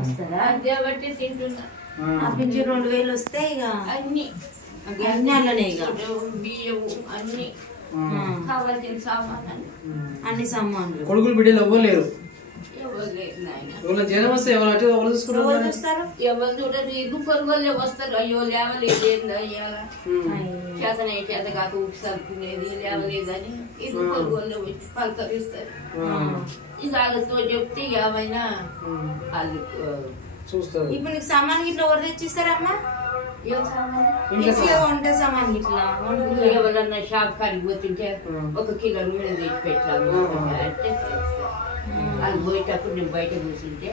వస్తుందా? కాబట్టి తింటున్నా. ఆ పింఛన్ 2000 వస్తే ఇక అన్ని అన్నీ ఇక బియ్యం అన్ని కావాల్సిన సామాన్ అన్ని సామాన్లు. కొడుకులు బిడ్డలు ఎవ్వలేరు. ఎవరు లేదు నాయన. జనం వస్తే ఎవరు అటు ఎవరు చూసుకుంటారు? ఎవరు చూడదు. ఇరు పొరుగులే వస్తారు. అయ్యో లేవలేదు అయ్యా చేతనే చేత కాక ఉప్పు సరుకునేది లేవలేదని ఇరు పొరుగులే వచ్చి పలకరిస్తారు. ఇక వాళ్ళతో చెప్తే ఏమైనా వాళ్ళు చూస్తారు. ఇప్పుడు నీకు సామాన్ గిట్లా ఎవరు తెచ్చిస్తారమ్మా? వంట సామాన్ గిట్లా ఎవరన్నా షాప్ కాడికి పోతుంటే 1 కిలో నూనె తెచ్చి పెట్టాము అంటే అది పోయేటప్పుడు నేను బయట కూర్చుంటే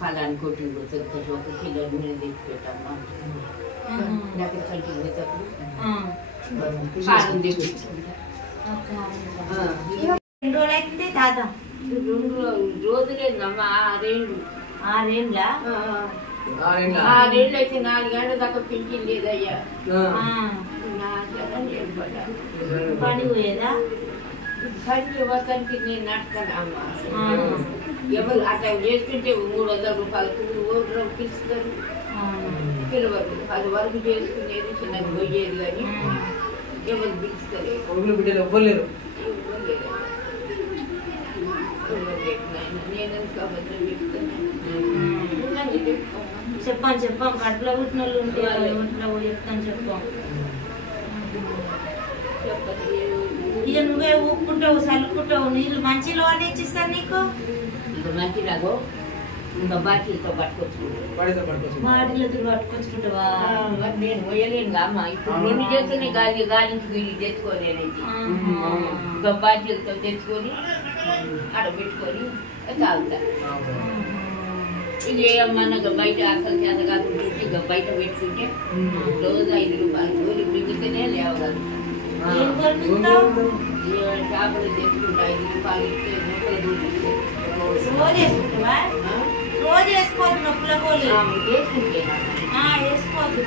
ఫలాన్ని కొట్టింది పోతుంది 1 కిలో నూనె తెచ్చి పెట్టాము లేకపోతే కంటికి పోయేటప్పుడు కారం తెచ్చుకుంటా. 2 రోజులు అయితే తాత 2 రోజులేదమ్మా 6 ఏళ్ళ 6 ఏళ్ళు అయితే 4 గంటల దాకా పింఛన్ లేదయ్యా. పని పోయేదా? పని ఎవరికి నేను నడతానమ్మా. ఎవరు అట్లా చేసుకుంటే 300 రూపాయలకు ఊరు పిలుస్తారు పిలవరు. అది వరకు చేసుకునేది చిన్నది పోయేది కానీ ఎవరు పిలుస్తారు? కొడుకులు బిడ్డలు ఎవ్వలేరు. నేనెందుకు అబద్ధం చెప్తాను? చెప్పాం కడుపులో పుట్టిన వాళ్ళు ఉంటే చెప్తాను చెప్పాం. ఇక నువ్వే ఊపుకుంటావు చల్లుకుంటావు నీళ్ళు మంచిలో అని ఇచ్చిస్తాను నీకు. ఇక మంచిలాగో ఇంకా బాటిలతో బాటిలతో పట్టుకొచ్చుకుంటావా? నేను పోయలేను అమ్మ. ఇప్పుడు 2 చేస్తూనే గాలికి వీళ్ళు తెచ్చుకోలేను. ఇంకా బాటిలతో తెచ్చుకొని ఆడ పెట్టుకొని తాగుతా. ఇది ఏమన్నా బయట అసలు చేత కాకుండా ఇక బయట పెట్టుకుంటే రోజు 5 రూపాయలు రోజు మిగిలితేనే లేవగలుగుతాం. చేపలు తెచ్చుకుంటా 5 రూపాయలు ఇస్తే రోజు వేసుకోవద్దు నొప్పుల పోలి చేసుకుంటే వేసుకోవద్దు.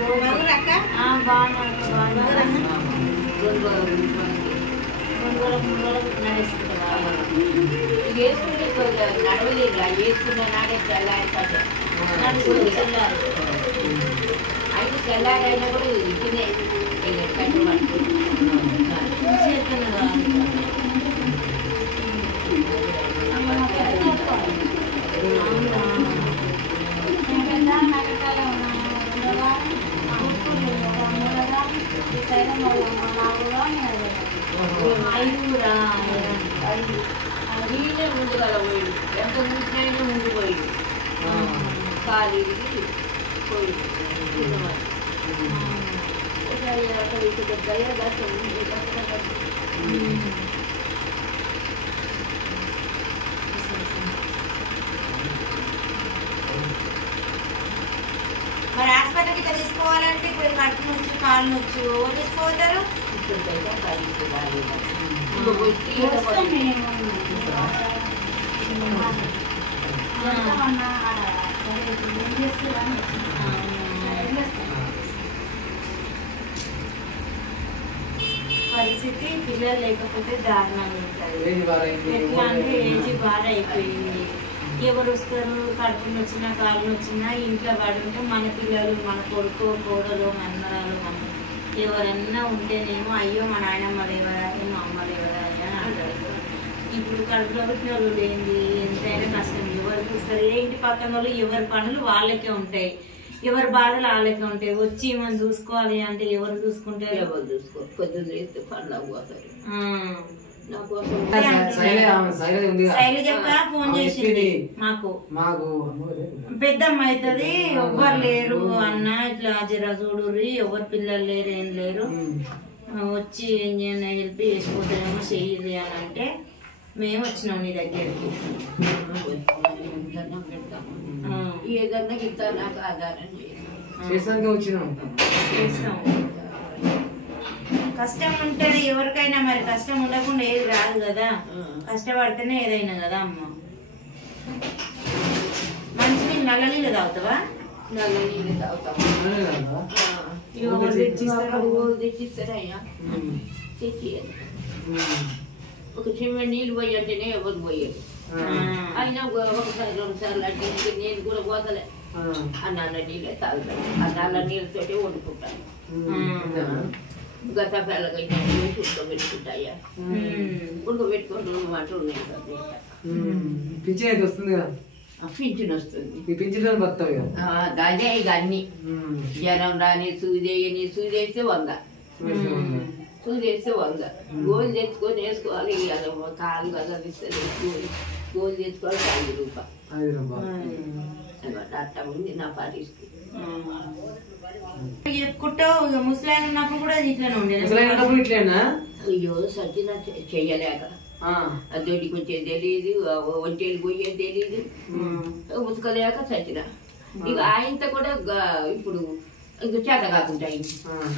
ఇది వేసుకుంటే నడవలేదు. వేసుకున్న నాడే తెల్లారిపోతే అయితే తెల్లారైనా కూడా ఇచ్చినే కట్టుబడి నీళ్ళే ముందు కదా పోయింది. ఎంత ముందునైనా ముందు పోయింది. కాలు ఇరిగి పోయింది. మరి హాస్పిటల్కి ఇట్లా తీసుకోవాలంటే ఇప్పుడు కడుపు నొచ్చు కాళ్ళు నొచ్చు తీసుకోవతారు. పరిస్థితి పిల్లలు లేకపోతే దారుణంగా ఉంటుంది. ఎట్లా అంటే ఏజీ బాగా అయిపోయింది. ఎవరు వస్తారు? కడుపుని వచ్చినా కాళ్ళు వచ్చినా ఇంట్లో పడి ఉంటే మన పిల్లలు మన కొడుకు కోడలు మనమరాలు మన ఎవరన్నా ఉంటేనేమో అయ్యో మా నాయనమ్మ లేవరాలి మా అమ్మ లేవరాలి అని అంటారు. ఇప్పుడు కడుపులో పుట్టిన వాళ్ళు ఏంటి ఎంతైనా కష్టం. ఎవరు చూస్తారు? ఇంటి పక్కన వాళ్ళు ఎవరి పనులు వాళ్ళకే ఉంటాయి, ఎవరి బాధలు వాళ్ళకే ఉంటాయి. వచ్చి మనం చూసుకోవాలి అంటే ఎవరు చూసుకుంటారు? ఎవరు చూసుకో పొద్దున్న చేస్తే పనులు పోతారు. శైలజక్క ఫోన్ చేసింది మాకు పెద్దమ్మ అవుతుంది ఎవ్వరు లేరు అన్న ఇట్లా జర చూడుర్రి ఎవరు పిల్లలు లేరు ఏం లేరు వచ్చి ఏం చేయండి హెల్ప్ చేసుకోతారేమో చెయ్యి అని అంటే మేము వచ్చినాం నీ దగ్గరికి. ఏదన్నా ఇంత నాకు ఆధారం చేస్తాం. కష్టం ఉంటేనే ఎవరికైనా మరి కష్టం ఉండకుండా ఏది రాదు కదా. కష్టపడితేనే ఏదైనా కదా అమ్మ. మంచి నీళ్ళు నల్ల నీళ్ళు తాగుతావా? నల్ల నీళ్ళు తాగుతాం. తెచ్చిస్తారయ్యా తెచ్చి ఒక చిన్న నీళ్ళు పోయి అంటేనే ఎవరు పోయారు. అయినా ఒకసారి 2 సార్లు అంటే నేను కూడా పోతలే ఆ నల్ల నీళ్ళే తాగుతాను. ఆ నల్ల నీళ్ళతోటే వండుకుంటాను. గతపెల్లగా ఉడకబెట్టుకుంటాయా ఉడకబెట్టుకుంటున్న మాటలు ఉన్నాయి కదా. పింఛన్ అయితే వస్తుంది కదా, పింఛన్ వస్తుంది. ఈ పింఛన్ బతావు కదా అదే ఇక అన్ని జనం రాని సూదేయని సూదేస్తే 100 సూదేస్తే 100 గోలు తెచ్చుకొని వేసుకోవాలి. కాలు కదా ఇస్తుంది గోలు తెచ్చుకోవాలి 5 రూపాయలు. అట్లా ఉంది నా పరిస్థితి. చెప్పుకుంటావు ముసలాయన ఉన్నప్పుడు కూడా ఇట్లా ఇట్లేనా? అయ్యో సజ్జన చెయ్యలేక దొడ్డికి వచ్చేది తెలియదు, ఒంటేలు పోయేది తెలియదు, ఉతకలేక సచ్చిన. ఇక ఆయనతో కూడా ఇప్పుడు ఇంక చేత కాకుండా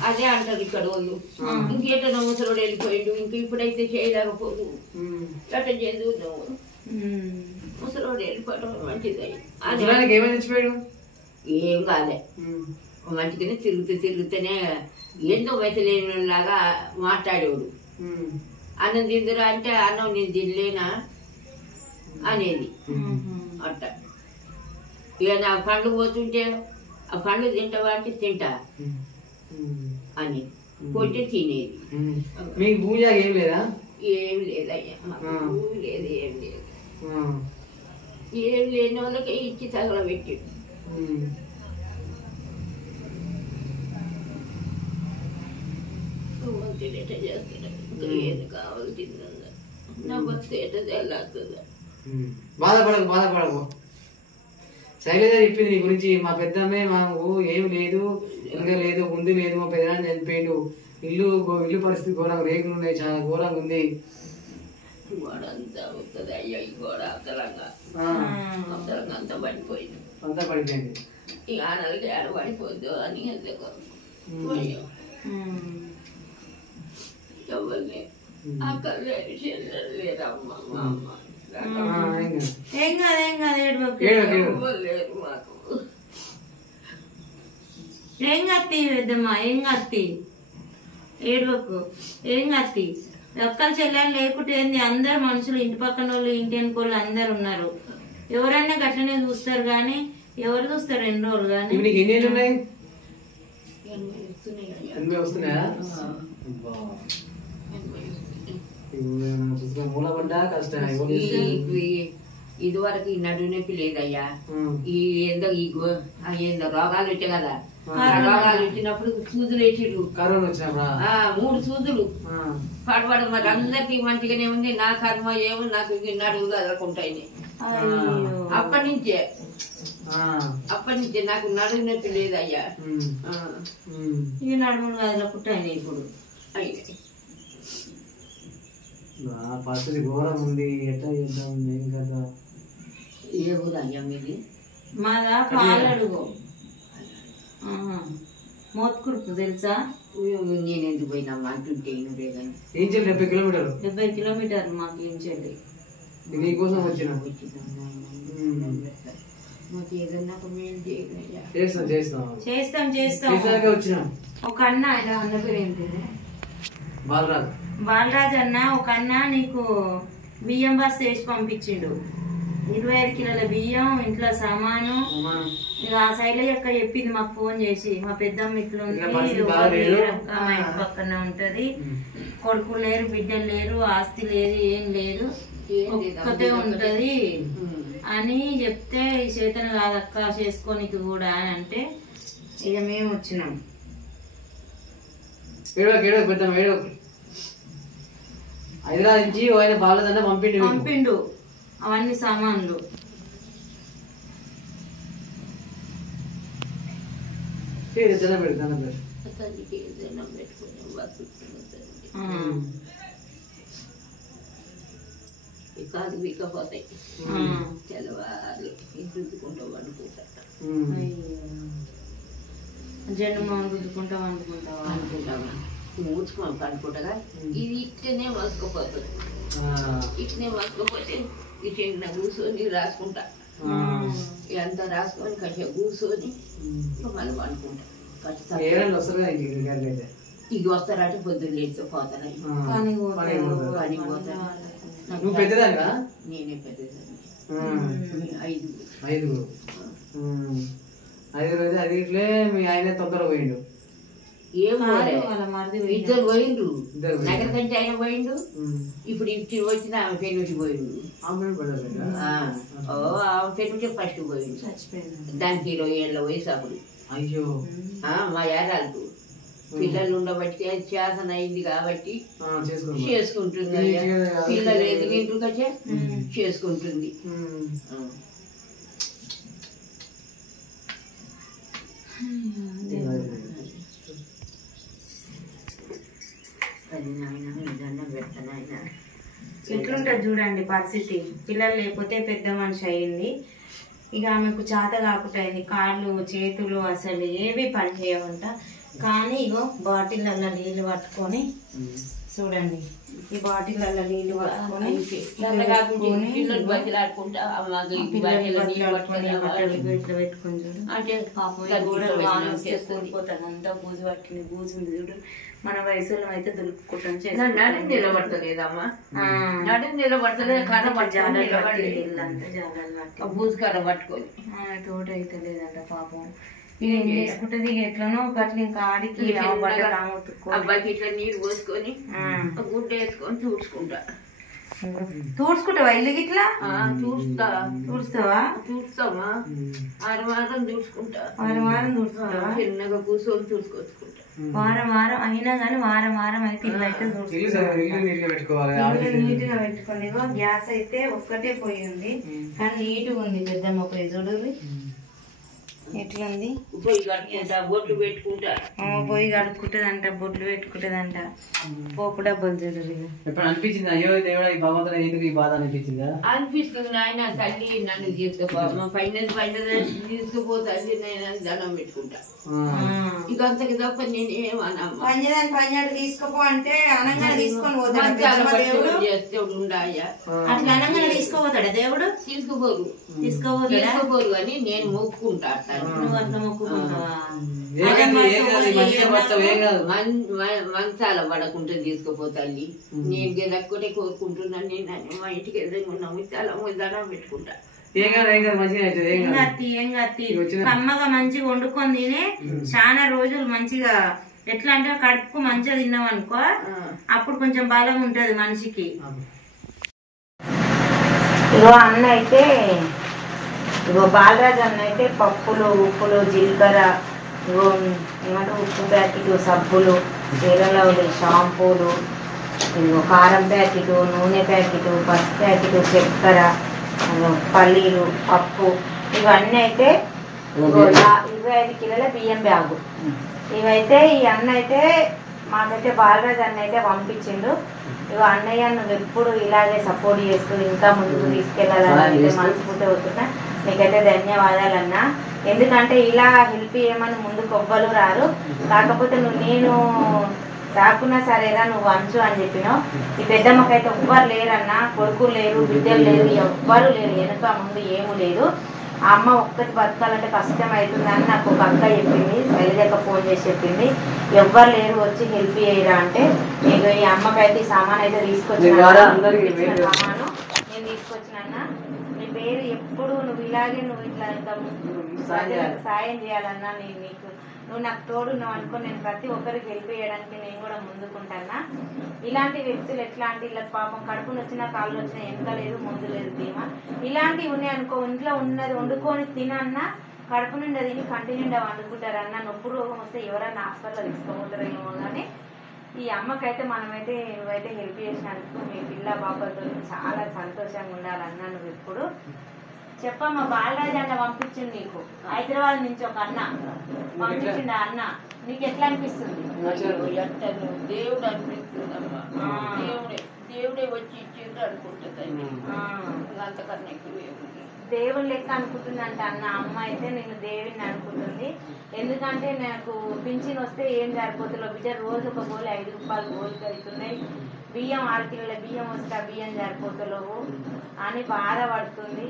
అదే అంటారు ఇక్కడ వాళ్ళు. ఇంకేటో ముసలోడు వెళ్ళిపోయాడు, ఇంక ఇప్పుడైతే చేయలేకపోదు. ఎట్ట చేదు ముసలోడు వెళ్ళిపోవడం మంచిది. ఏం కాలే, మంచిగానే తిరుగుతూనే ఎంతో వయసు లేనిలాగా మాట్లాడేవాడు. అన్నం తిందురా అంటే అన్నం నేను తినలేనా అనేది. అట్ట ఇక నా పండ్లు పోతుంటే ఆ పండ్లు తింటావా అంటే తింటా అని కొంటే తినేది. మీకు పూజ ఏం లేదా? ఏం లేదయ్యా, పూజ లేదు, ఏం లేదు. ఏం లేని వాళ్ళకి ఇచ్చి తగలబెట్టి ఏది కావాలి తిన్నా నా బస్సు ఎట తెల్లారుతుందా. బాధపడకు. శైలజ చెప్పింది నీ గురించి. మా పెద్దమ్మే మాకు ఏం లేదు, ఇంకా లేదు, ముందు లేదు, మా పెద్దనాన్న చనిపోయిండు, ఇల్లు పరిస్థితి ఘోరంగా, రేకులు ఉన్నాయి, చాలా ఘోరంగా ఉంది. గోడ అంతా అవుతుంది అయ్యా, ఈ గోడ అవతలంగా అంతా పడిపోయింది. అంతా పడిపోయింది. ఈ ఆనలకి ఆడ పడిపోద్దు అని ఎందుకు ఎవరు లేరు, అక్కడ లేరు, చెల్లెలు లేరు, అమ్మ మా అమ్మ ఏం కాదు ఎవరు లేరు మాకు. ఏం కత్తి పెద్దమ్మా, ఏం కత్తి ఏడవకు, ఏం కత్తి. ఒక్కరు చెల్లెలు లేకుంటే ఏంది, అందరు మనుషులు ఇంటి పక్కన వాళ్ళు ఇంటి వెనుకోళ్ళు అందరు ఉన్నారు. ఎవరైనా గట్లనే చూస్తారు కానీ ఎవరు చూస్తారు 2 రోజులు కానీ. ఇది వరకు ఈ నడు నొప్పి లేదయ్యా. ఈ ఏందో రోగాలు వచ్చాయి కదా, రోగాలు వచ్చినప్పుడు సూదులు వేసిర్రు. 3 సూదులు పడబడ. మరి అందరికి మంచిగానే ఉంది, నా కర్మ ఏమో నాకు నడువు కదలకుంటాయి. అప్పటి నుంచే నాకు నడువు నొప్పి లేదయ్యా. ఈ నడుములు కదలకుంటాయి ఇప్పుడు. పరిస్థితి ఘోరం ఉంది, ఎట్లా చేద్దాం ఏం కదా. ఏ ఊరు అయ్యా మీది? మాదా పాలడుగు, మోత్కుర్పు తెలుసా? నేను ఎందుకు పోయినామా అంటుంటే ఏం చెల్లి 70 కిలోమీటర్లు. 70 కిలోమీటర్లు మాకు ఏం చెల్లి. నీకోసం వచ్చిన మాకు ఏదన్నా చేస్తాం వచ్చిన. ఒక అన్న, ఆయన అన్న పేరు ఏంటి? బాలరాజ్ అన్న. ఒక అన్న నీకు బియ్యం బస్ వేసి పంపించిండు. 25 కిలోల బియ్యం, ఇంట్లో సామాను. ఇక ఆ శైలజ యొక్క చెప్పింది మాకు ఫోన్ చేసి, మా పెద్దమ్మ ఇట్లుంది, మా ఇంటి పక్కన ఉంటది, కొడుకులు లేరు, బిడ్డలు లేరు, ఆస్తి లేదు, ఏం లేదు, ఒక్కతే ఉంటది అని చెప్తే, ఈ చేతన కాదక్క చేసుకోనికి కూడా అని అంటే ఇక మేము వచ్చినాం. హైదరాబాద్ నుంచి ఆయన బాలదన్న పంపిండు అవన్నీ సామాన్లు. కాదు వీకపోతాయి, తెల్లవారు రుద్దుకుంటూ వండుకుంటా. జన్మ రుద్దుకుంటావా అనుకుంటావా? మూచుకోని పండుకుంటగా ఇది ఇట్లనే మసుకుపోతుంది. ఇట్లనే మసుకుపోతే ఈ చిన్న కూర్చొని రాసుకుంటా. ఎంత రాసుకొని కొంచెం కూర్చొని మనం అనుకుంటా. ఇక వస్తారంటే పొద్దున్న లేచి పోతారు, పని పోతారు. నువ్వు పెద్దదానిగా? నేనే పెద్దదాన్ని. 5 5 ఇట్లే మీ ఆయన తొందరగా పోయిండు. ఏం ఇద్దరు పోయిండు. నగర కంటే ఆయన పోయిండు. ఇప్పుడు ఇంటి వచ్చిన ఆమె పెళ్ళి పోయిండు. ఆమె పెళ్ళి ఫస్ట్ పోయిండు. దానికి 20 ఏళ్ళ వయసు అప్పుడు. అయ్యో మా యారాలు పిల్లలు ఉండబట్టి అది శాసన అయింది కాబట్టి చేసుకుంటుంది. పిల్లలు ఎదిగిండ్రు కదా చేసుకుంటుంది. ఎట్లుంటది చూడండి పరిస్థితి. పిల్లలు లేకపోతే పెద్ద మనిషి అయింది. ఇక ఆమెకు చేత కాకుండా అయింది. కాళ్ళు చేతులు అసలు ఏవి పని చేయవంట. కానీ ఇగో బాటిళ్ళల్లో నీళ్ళు పట్టుకొని చూడండి. ఈ బాటిళ్ళల్లో నీళ్ళు పట్టుకొని పెట్టుకుని చూడు. అంటే కూలిపోతాను. అంతా బూజు పట్టింది. బూజు ఉంది చూడు. మన వయసులో అయితే దులుపుకుంటాం నడి నిలబడతలేదమ్మా. నడి నిలబడతలేదు. కర్ర బూజు కర్ర పట్టుకొని తోట అయితే లేదంట పాపం. ఏం చేసుకుంటది ఎట్లనో గట్ల ఇంకా ఆడికి అబ్బాయికి ఇట్లా నీళ్ళు పోసుకొని గుడ్డ వేసుకొని తుడుచుకుంటా. తుడుచుకుంటావా ఇల్లు గిట్లా? తుడుస్తావా? తుడుస్తామా. వారం తుడుచుకుంటా. వారం తుడుచుకుంటావా? చిన్నగా కూర్చొని తుడుచుకొచ్చుకుంటా. వారం అయినా గానీ వారం అయితే ఇల్లు అయితే నీట్ గా పెట్టుకోండి. గ్యాస్ అయితే ఒక్కటే పోయి ఉంది కానీ నీట్గా ఉంది. పెద్దమ్మ పోయి చూడు ఎట్లుంది. పొయ్యి కడుక్కుంటా. బొట్లు పెట్టుకుంటా. పొయ్యి కడుక్కుంటదంట. బొట్లు పెట్టుకుంటదంట. పోపు డబ్బులు చూడు. ఎప్పుడు అనిపించింది అయ్యో దేవుడా ఈ భగవంతుడు ఎందుకు ఈ బాధ అనిపించిందా? అనిపిస్తుంది. ఆయన తల్లి నన్ను తీసుకుపో పైన తీసుకుపోతా నేను దండం పెట్టుకుంటా. ఇక అంతకి తప్ప నేను ఏమన్నా పైన తీసుకుపో అంటే అనగానే తీసుకొని పోతాడు చేస్తే ఉండాయా. అట్లా అనగానే తీసుకోపోతాడా దేవుడు? తీసుకోపోరు అని నేను మొక్కుకుంటా. నువ్వు అట్లా మొక్కుకుంటావా? మంచాల పడకుంటే తీసుకుపోతాండి. నేను గెలక్కడే కోరుకుంటున్నాను. నేను మా ఇంటికి ఎదురుకున్నా ముత్యాల దండం పెట్టుకుంటా. కమ్మగా మంచిగా వండుకొని తిని చాలా రోజులు మంచిగా ఎట్లా అంటే కడుపుకు మంచిగా తిన్నాం అనుకో అప్పుడు కొంచెం బలం ఉంటది మనిషికి. ఇగో అన్న అయితే ఇగో బాలరాజు అన్న అయితే పప్పులు ఉప్పులు జీలకర్ర ఇగో ఏమంటే ఉప్పు ప్యాకెట్ సబ్బులు చీరలవులు షాంపూలు ఇగో కారం ప్యాకెట్ నూనె ప్యాకెట్ పసుపు ప్యాకెట్ చక్కెర పల్లీలు పప్పు ఇవన్నీ అయితే 25 కిలోల బియ్యం బ్యాగు. ఇవైతే ఈ అన్న అయితే మాకైతే బాలరాజు అన్న అయితే పంపించిండు. ఇక అన్నయ్య నువ్వు ఎప్పుడు ఇలాగే సపోర్ట్ చేస్తూ ఇంకా ముందుకు తీసుకెళ్ళాలని మనస్ఫూర్తి అవుతున్నా. నీకైతే ధన్యవాదాలన్నా. ఎందుకంటే ఇలా హెల్ప్ చేయమని ముందుకు ఎవ్వరు రారు. కాకపోతే నేను రాకున్నా సరేరా నువ్వు అంచు అని చెప్పినావు. ఈ పెద్దమ్మకైతే ఎవ్వరు లేరన్నా. కొడుకులు లేరు, బిడ్డలు లేరు, ఎవ్వరు లేరు. వెనుక ముందు ఏమీ లేదు. ఆ అమ్మ ఒక్కటి బతకాలంటే కష్టం అవుతుందని నాకు ఒక అక్క చెప్పింది. శైలజక్క ఫోన్ చేసి చెప్పింది ఎవ్వరు లేరు వచ్చి హెల్ప్ చేయరా అంటే నేను ఈ అమ్మకైతే ఈ సామాన్ అయితే తీసుకొచ్చిన సామాను నేను తీసుకొచ్చినా. నీ పేరు ఎప్పుడు నువ్వు ఇలాగే నువ్వు ఇట్లా సాయం చేయాలన్నా నేను నీకు నువ్వు నాకు తోడున్నావు అనుకో. నేను ప్రతి ఒక్కరికి హెల్ప్ చేయడానికి నేను కూడా ముందుకుంటానా. ఇలాంటి వ్యక్తులు ఎట్లాంటి ఇలా పాపం కడుపుని వచ్చినా కాళ్ళు వచ్చినా వెనక లేదు ముందు లేదు ధీమా. ఇలాంటివి ఉన్నాయి అనుకో ఇంట్లో ఉన్నది వండుకొని తినన్నా కడుపు నిండా తిని కంటి నిండా వండుకుంటారన్నా. నొప్పు రోగం వస్తే ఎవరన్నా హాస్పిటల్ తీసుకోపోతారేమో కానీ ఈ అమ్మకైతే మనమైతే నువ్వైతే హెల్ప్ చేసినందుకు మీ పిల్ల బాబాతో చాలా సంతోషంగా ఉండాలన్నా. నువ్వు ఎప్పుడు చెప్పమ్మా. బాలరాజు అన్న పంపించింది నీకు హైదరాబాద్ నుంచి ఒక అన్న పంపించింది. అన్న నీకు ఎట్లా అనిపిస్తుంది? దేవుడు అనిపిస్తుందమ్మా. దేవుడే వచ్చి ఇచ్చిండు అనుకుంటుంది. అంతకన్నా ఎక్కువ దేవుని లెక్క అనుకుంటుందంట అన్న. అమ్మ అయితే నేను దేవుని అనుకుంటుంది. ఎందుకంటే నాకు పింఛన్ వస్తే ఏం సరిపోతుందో బిడ్డ రోజు ఒక గోలు 5 రూపాయలు గోలుకి అవుతున్నాయి. బియ్యం 6 కిలోల బియ్యం వస్తే ఆ బియ్యం సరిపోతలేవు అని బాధపడుతుంది.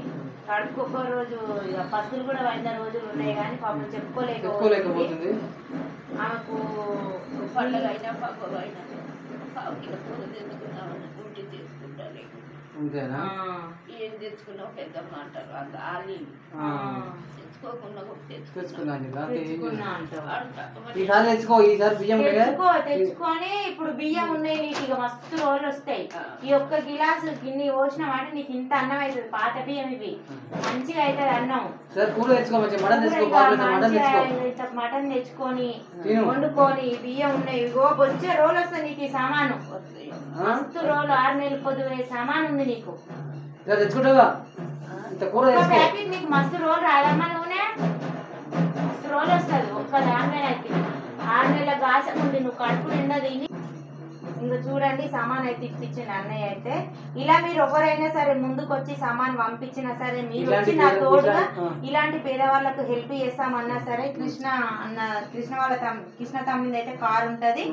కడుపు ఒక్క రోజు ఇక పసులు కూడా 100 రోజులు ఉన్నాయి కానీ పాపం చెప్పుకోలేకపోతుంది. ఆమెకు పండుగ అయినా పక్కలు అయినా తీసుకుంటాను. అంతేనా? ఏం తెచ్చుకున్నావు పెద్దమ్మ అంటారు వాళ్ళు తెచ్చుకోకుండా ఈసారి తెచ్చుకో, ఈసారి బియ్యం తెచ్చుకొని ఇప్పుడు బియ్యం ఉన్నాయి నీకు ఇక మస్తు రోజులు వస్తాయి. ఈ ఒక్క గిలాసు గిన్నె పోసిన వాటి నీకు ఇంత అన్నం అవుతుంది. పాత బియ్యం ఇవి మంచిగా అవుతుంది అన్నం. మటన్ తెచ్చుకొని వండుకొని బియ్యం ఉన్నాయి ఇగో వచ్చే రోజులు వస్తాయి నీకు. ఈ సామాను మస్తు రోజులు 6 నెలలు పొద్దుపోయే సామాను ఉంది నీకు. ప్యాకెట్ నీకు మస్తు రోజులు రాదమ్మా. నూనె మస్తు రోజులు వస్తుంది ఒక్క దాని మీద అయితే. 6 నెలల గాస ఉంది నువ్వు కడుపు నిండా తిని. ఇంకా చూడండి సామాన్ అయితే ఇప్పించిన అన్నయ్య అయితే. ఇలా మీరు ఎవరైనా సరే ముందుకు వచ్చి సామాన్ పంపించినా సరే మీరు వచ్చి నా తోడుగా ఇలాంటి పేదవాళ్ళకు హెల్ప్ చేస్తామన్నా సరే కృష్ణ తమ్మిది అయితే కార్ ఉంటది.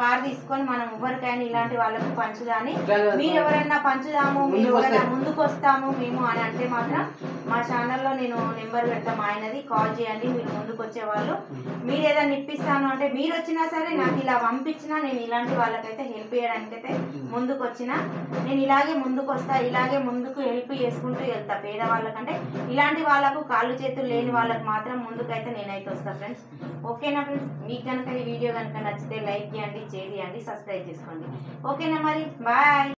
కార్ తీసుకొని మనం ఎవరికైనా ఇలాంటి వాళ్ళకు పంచుదాని. మీరు ఎవరైనా పంచుదాము, మీరు ఎవరైనా ముందుకు వస్తాము మేము అని అంటే మాత్రం మా ఛానల్లో నేను నెంబర్ పెడతాం ఆయనది, కాల్ చేయండి. మీరు ముందుకు వచ్చే వాళ్ళు మీరు ఏదైనా ఇప్పిస్తాను అంటే మీరు వచ్చినా సరే నాకు ఇలా పంపించినా నేను ఇలాంటి వాళ్ళకైతే హెల్ప్ చేయడానికైతే ముందుకు వచ్చినా నేను ఇలాగే ముందుకు వస్తా. ఇలాగే ముందుకు హెల్ప్ చేసుకుంటూ వెళ్తా. పేదవాళ్ళకంటే ఇలాంటి వాళ్ళకు కాళ్ళు చేతులు లేని వాళ్ళకు మాత్రం ముందుకైతే నేనైతే వస్తా ఫ్రెండ్స్. ఓకేనా ఫ్రెండ్స్? మీకు కనుక ఈ వీడియో కనుక నచ్చితే లైక్ చేయండి, షేర్ చేయండి, సబ్స్క్రైబ్ చేసుకోండి. ఓకేనా మరి? బాయ్.